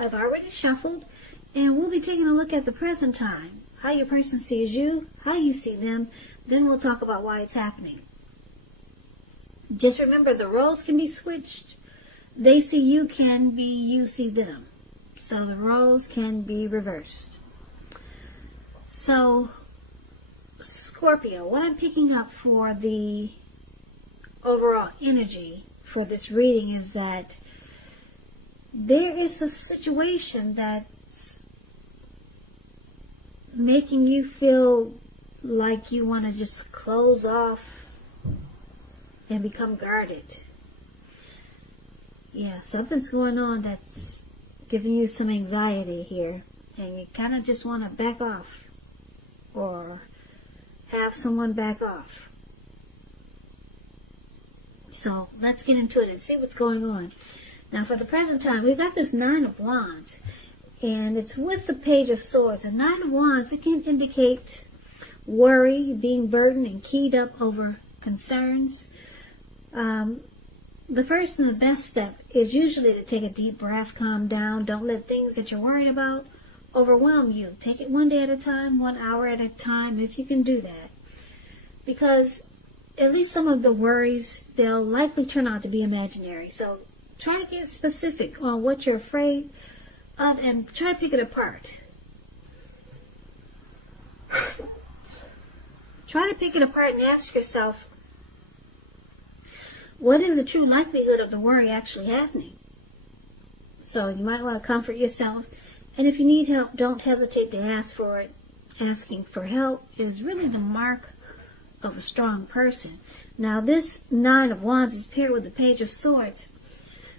I've already shuffled, and we'll be taking a look at the present time, how your person sees you, how you see them. Then we'll talk about why it's happening. Just remember, the roles can be switched. They see you can be you see them. So the roles can be reversed. So, Scorpio, what I'm picking up for the overall energy for this reading is that there is a situation that's making you feel like you want to just close off and become guarded. Yeah, something's going on that's giving you some anxiety here, and you kind of just want to back off or have someone back off. So let's get into it and see what's going on. Now for the present time, we've got this Nine of Wands, and it's with the Page of Swords. A Nine of Wands, it can indicate worry, being burdened and keyed up over concerns. The first and the best step is usually to take a deep breath, calm down. Don't let things that you're worried about overwhelm you. Take it one day at a time, 1 hour at a time, if you can do that. Because at least some of the worries, they'll likely turn out to be imaginary. So try to get specific on what you're afraid of and try to pick it apart. Try to pick it apart and ask yourself, what is the true likelihood of the worry actually happening? So you might want to comfort yourself. And if you need help, don't hesitate to ask for it. Asking for help is really the mark of a strong person. Now this Nine of Wands is paired with the Page of Swords.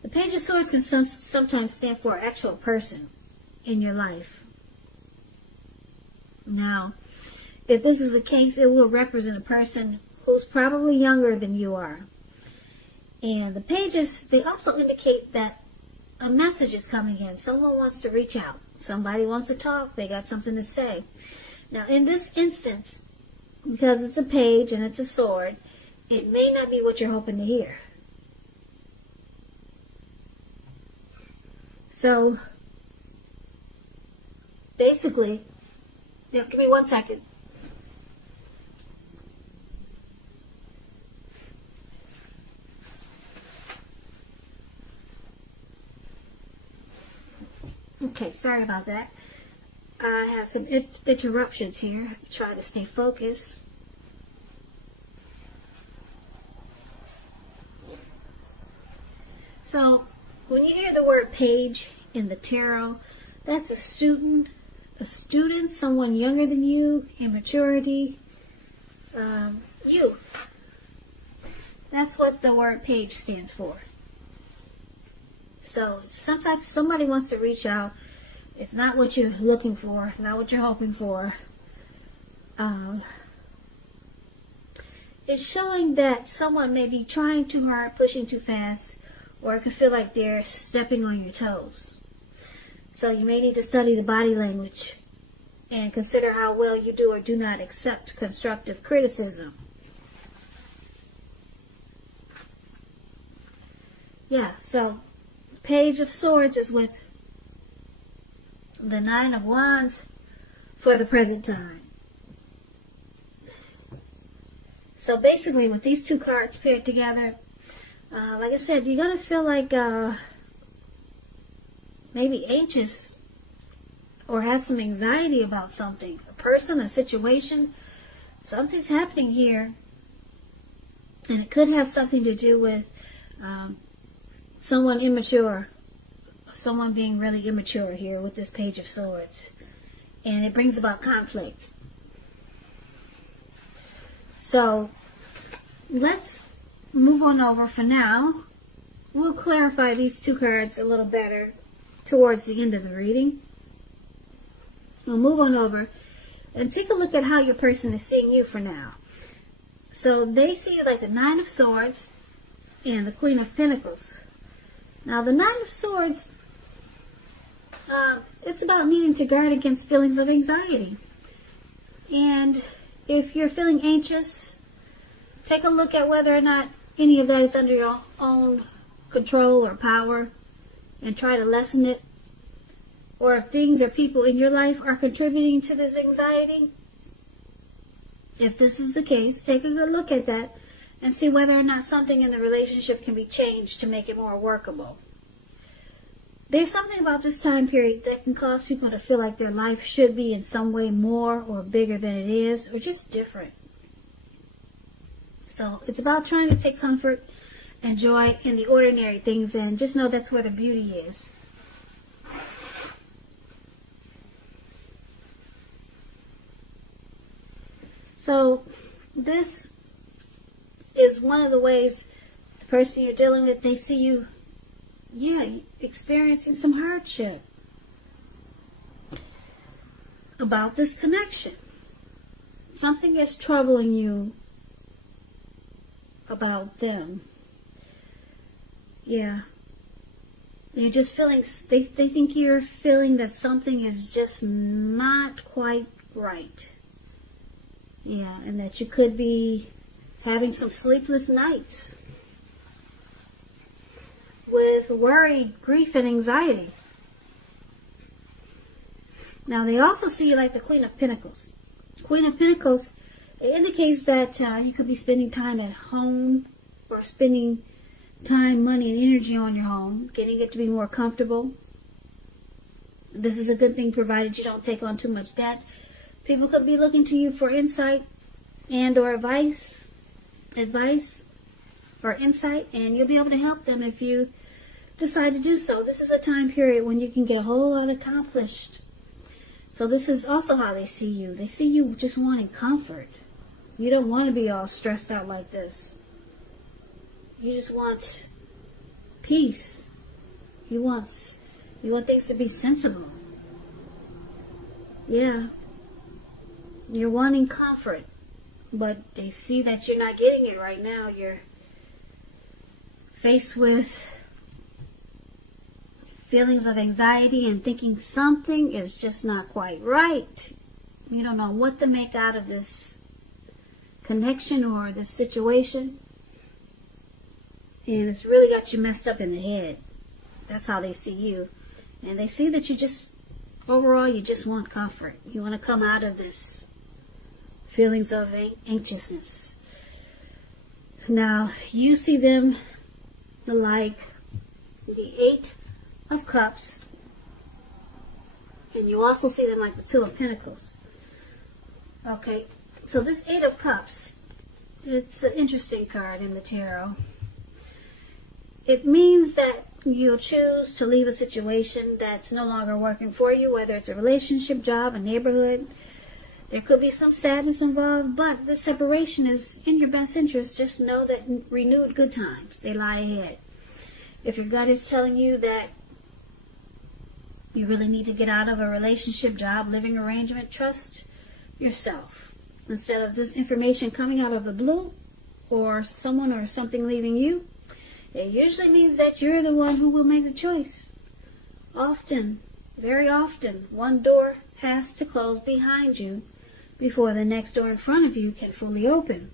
The Page of Swords can sometimes stand for an actual person in your life. Now, if this is the case, it will represent a person who's probably younger than you are. And the pages, they also indicate that a message is coming in. Someone wants to reach out. Somebody wants to talk. They got something to say. Now, in this instance, because it's a page and it's a sword, it may not be what you're hoping to hear. So, basically, give me 1 second. Okay, sorry about that. I have some interruptions here. Try to stay focused. So, when you hear the word page in the tarot, that's a student, someone younger than you, immaturity, youth. That's what the word page stands for. So sometimes somebody wants to reach out. It's not what you're looking for. It's not what you're hoping for. It's showing that someone may be trying too hard, pushing too fast, or it can feel like they're stepping on your toes. So you may need to study the body language and consider how well you do or do not accept constructive criticism. Yeah, so Page of Swords is with the Nine of Wands for the present time. So basically, with these two cards paired together, like I said, you're going to feel like maybe anxious or have some anxiety about something. A person, a situation, something's happening here. And it could have something to do with someone immature, someone being really immature here with this Page of Swords. And it brings about conflict. So, let's move on over for now. We'll clarify these two cards a little better towards the end of the reading. We'll move on over and take a look at how your person is seeing you for now. So, they see you like the Nine of Swords and the Queen of Pentacles. Now, the Nine of Swords, it's about needing to guard against feelings of anxiety. And if you're feeling anxious, take a look at whether or not any of that is under your own control or power and try to lessen it. or if things or people in your life are contributing to this anxiety. If this is the case, take a good look at that and see whether or not something in the relationship can be changed to make it more workable. There's something about this time period that can cause people to feel like their life should be in some way more or bigger than it is, or just different. So it's about trying to take comfort and joy in the ordinary things, and just know that's where the beauty is. So this is one of the ways the person you're dealing with, they see you, experiencing some hardship about this connection. Something is troubling you about them. Yeah. You're just feeling, they think you're feeling that something is just not quite right. Yeah, and that you could be having some sleepless nights with worry, grief, and anxiety. Now, they also see you like the Queen of Pentacles. Queen of Pentacles, it indicates that you could be spending time at home, or spending time, money, and energy on your home, getting it to be more comfortable. This is a good thing provided you don't take on too much debt. People could be looking to you for insight and or advice or insight, and you'll be able to help them if you decide to do so. This is a time period when you can get a whole lot accomplished. So this is also how they see you. They see you just wanting comfort. You don't want to be all stressed out like this. You just want peace. You want things to be sensible. Yeah. You're wanting comfort, but they see that you're not getting it right now. You're faced with feelings of anxiety and thinking something is just not quite right. You don't know what to make out of this connection or this situation. And it's really got you messed up in the head. That's how they see you. And they see that you just, overall, you just want comfort. You want to come out of this feelings of anxiousness. Now, you see them like the Eight of Cups, and you also see them like the Two of Pentacles. Okay, so this Eight of Cups, it's an interesting card in the tarot. It means that you'll choose to leave a situation that's no longer working for you, whether it's a relationship, job, a neighborhood. There could be some sadness involved, but the separation is in your best interest. Just know that renewed good times, they lie ahead. If your gut is telling you that you really need to get out of a relationship, job, living arrangement, trust yourself. Instead of this information coming out of the blue, or someone or something leaving you, it usually means that you're the one who will make the choice. Often, very often, one door has to close behind you before the next door in front of you can fully open.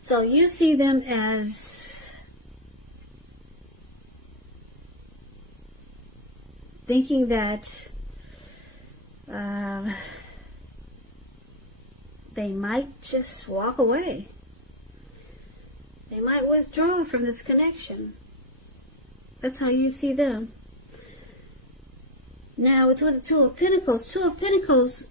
So you see them as thinking that they might just walk away. They might withdraw from this connection. That's how you see them. Now, it's with the Two of Pentacles. Two of Pentacles,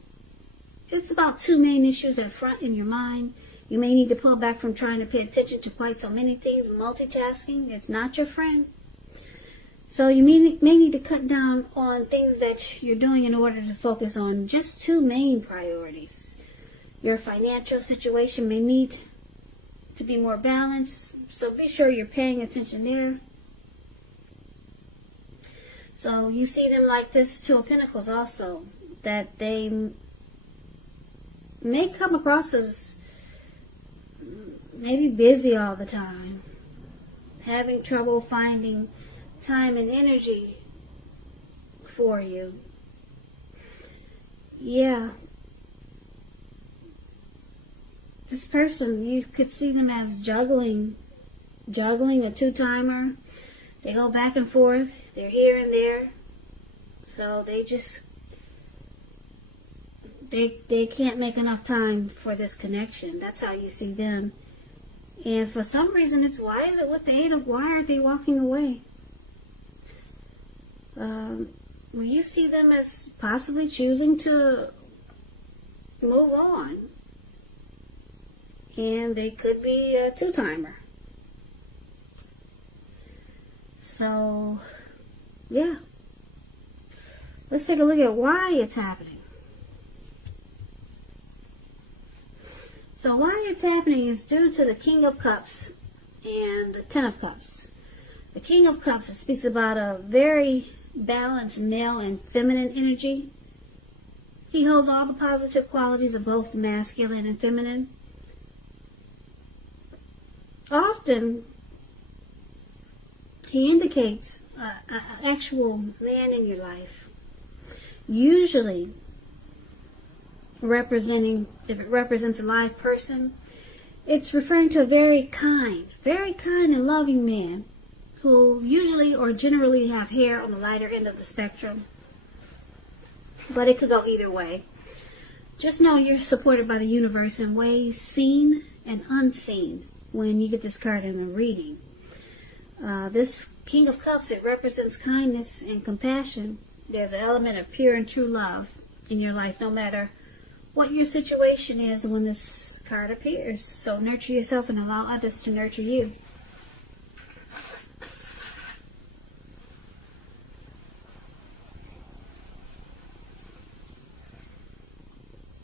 it's about two main issues at front in your mind. You may need to pull back from trying to pay attention to quite so many things. Multitasking, it's not your friend. So you may need to cut down on things that you're doing in order to focus on just two main priorities. Your financial situation may need to be more balanced, so be sure you're paying attention there. So you see them like this Two of Pentacles also, that they may come across as maybe busy all the time, having trouble finding time and energy for you. Yeah. This person, you could see them as juggling a two-timer. They go back and forth. They're here and there. So they can't make enough time for this connection. That's how you see them. And for some reason, it's why is it with the Eight of, why are they walking away? Well, you see them as possibly choosing to move on. And they could be a two-timer. So, yeah. Let's take a look at why it's happening. So why it's happening is due to the King of Cups and the Ten of Cups. The King of Cups, it speaks about a very balanced male and feminine energy. He holds all the positive qualities of both masculine and feminine. Often, he indicates an actual man in your life. Usually, if it represents a live person, it's referring to a very kind and loving man who usually or generally have hair on the lighter end of the spectrum. But it could go either way. Just know you're supported by the universe in ways seen and unseen when you get this card in a reading. This King of Cups, it represents kindness and compassion. There's an element of pure and true love in your life, no matter what your situation is when this card appears. So nurture yourself and allow others to nurture you.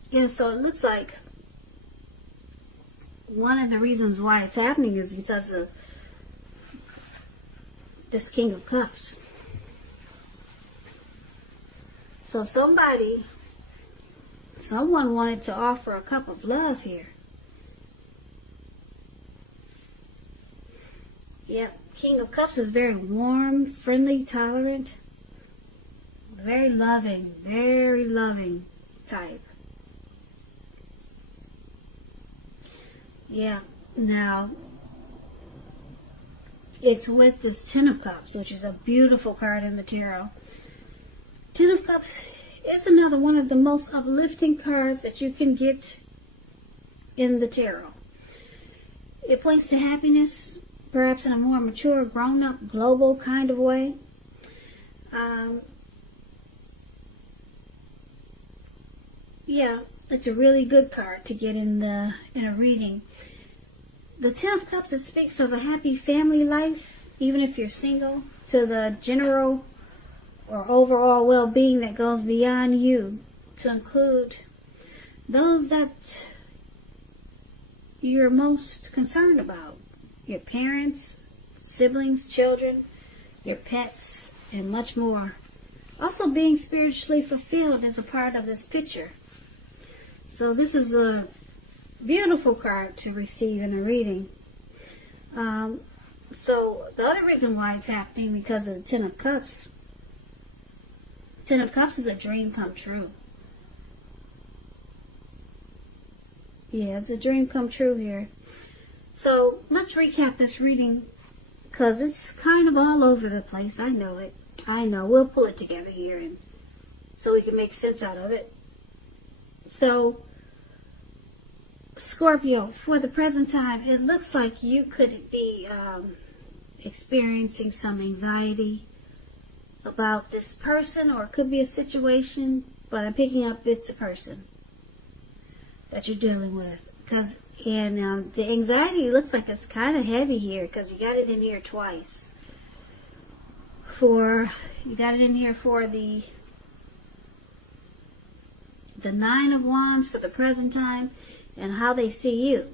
Yeah, so it looks like one of the reasons why it's happening is because of this King of Cups. So someone wanted to offer a cup of love here. Yep, King of Cups is very warm, friendly, tolerant, very loving type. Yeah, now it's with this Ten of Cups, which is a beautiful card in the tarot. Ten of Cups is another one of the most uplifting cards that you can get in the tarot. It points to happiness, perhaps in a more mature, grown-up, global kind of way. Yeah, it's a really good card to get in a reading. The Ten of Cups, it speaks of a happy family life, even if you're single, to the general or overall well-being that goes beyond you, to include those that you're most concerned about. Your parents, siblings, children, your pets, and much more. Also, being spiritually fulfilled is a part of this picture. So this is a beautiful card to receive in a reading. So the other reason why it's happening, because of the Ten of Cups. Ten of Cups is a dream come true. Yeah, it's a dream come true here. So let's recap this reading, because it's kind of all over the place. I know it. I know. We'll pull it together here, and so we can make sense out of it. So, Scorpio, for the present time, it looks like you could be experiencing some anxiety about this person, or it could be a situation, but I'm picking up it's a person that you're dealing with. And the anxiety looks like it's kind of heavy here, because you got it in here twice. You got it in here for the Nine of Wands for the present time, and how they see you.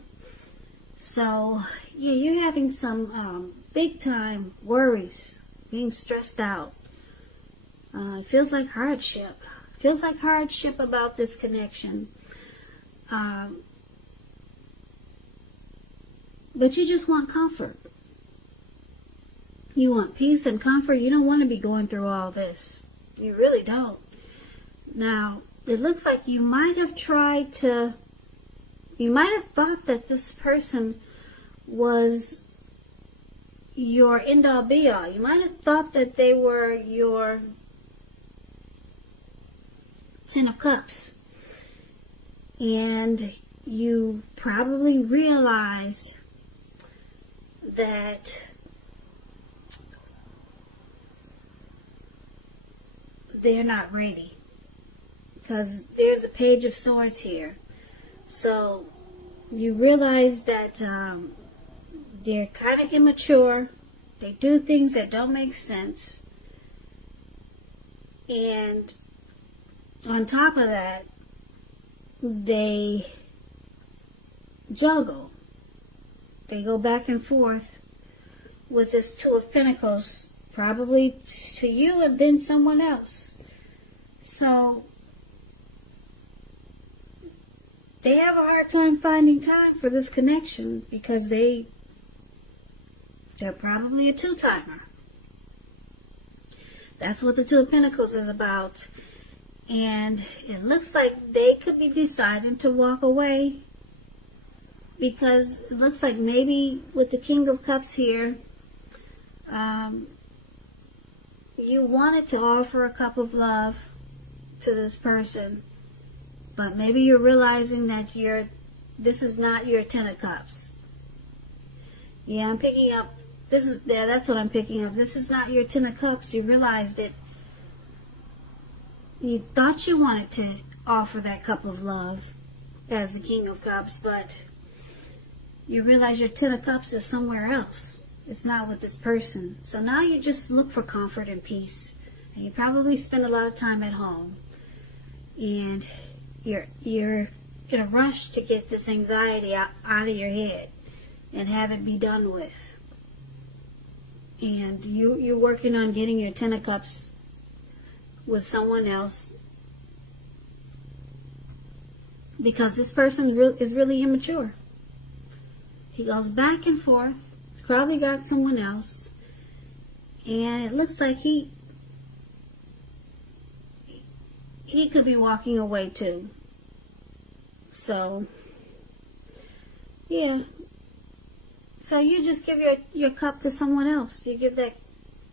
So, yeah, you're having some big time worries, being stressed out. It feels like hardship. Feels like hardship about this connection. But you just want comfort. You want peace and comfort. You don't want to be going through all this. You really don't. Now, it looks like you might have thought that this person was, your end-all be-all. You might have thought that they were your Ten of Cups. And you probably realize that they're not ready. Because there's a Page of Swords here. So you realize that they're kind of immature. They do things that don't make sense. And on top of that, they juggle. They go back and forth with this Two of Pentacles, probably to you and then someone else. So they have a hard time finding time for this connection because they're probably a two-timer. That's what the Two of Pentacles is about. And it looks like they could be deciding to walk away because it looks like maybe with the King of Cups here, you wanted to offer a cup of love to this person, but maybe you're realizing that this is not your Ten of Cups. Yeah, I'm picking up, that's what I'm picking up. This is not your Ten of Cups. You realized it. You thought you wanted to offer that cup of love as the King of Cups, but you realize your Ten of Cups is somewhere else. It's not with this person. So now you just look for comfort and peace. And you probably spend a lot of time at home. And you're in a rush to get this anxiety out of your head and have it be done with. And you're working on getting your Ten of Cups with someone else because this person is really immature. He goes back and forth. He's probably got someone else, and it looks like he could be walking away too. So yeah, so you just give your cup to someone else. You give that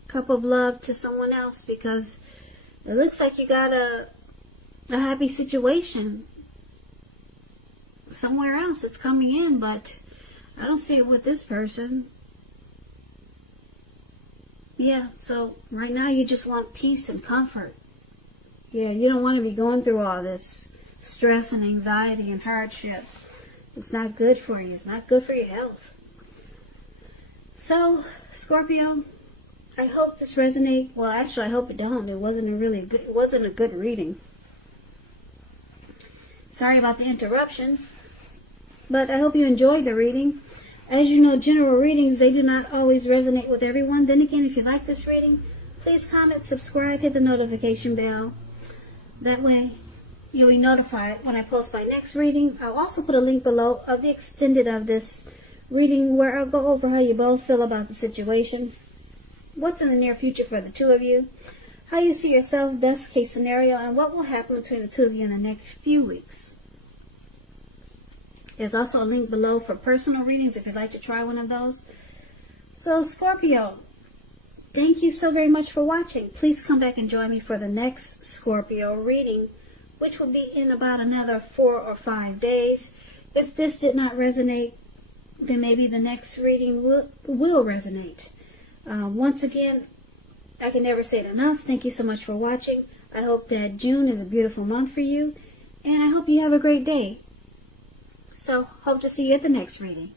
cup of love to someone else because it looks like you got a happy situation somewhere else. It's coming in, but I don't see it with this person. Yeah, so right now you just want peace and comfort. Yeah, you don't want to be going through all this stress and anxiety and hardship. It's not good for you. It's not good for your health. So, Scorpio, I hope this resonates. Well, actually, I hope it don't. It wasn't a good reading. Sorry about the interruptions, but I hope you enjoyed the reading. As you know, general readings, they do not always resonate with everyone. Then again, if you like this reading, please comment, subscribe, hit the notification bell. That way, you'll be notified when I post my next reading. I'll also put a link below of the extended of this reading where I'll go over how you both feel about the situation, what's in the near future for the two of you, how you see yourself, best case scenario, and what will happen between the two of you in the next few weeks. There's also a link below for personal readings if you'd like to try one of those. So, Scorpio, thank you so very much for watching. Please come back and join me for the next Scorpio reading, which will be in about another 4 or 5 days. If this did not resonate, then maybe the next reading will resonate. Once again, I can never say it enough. Thank you so much for watching. I hope that June is a beautiful month for you, and I hope you have a great day. So, hope to see you at the next reading.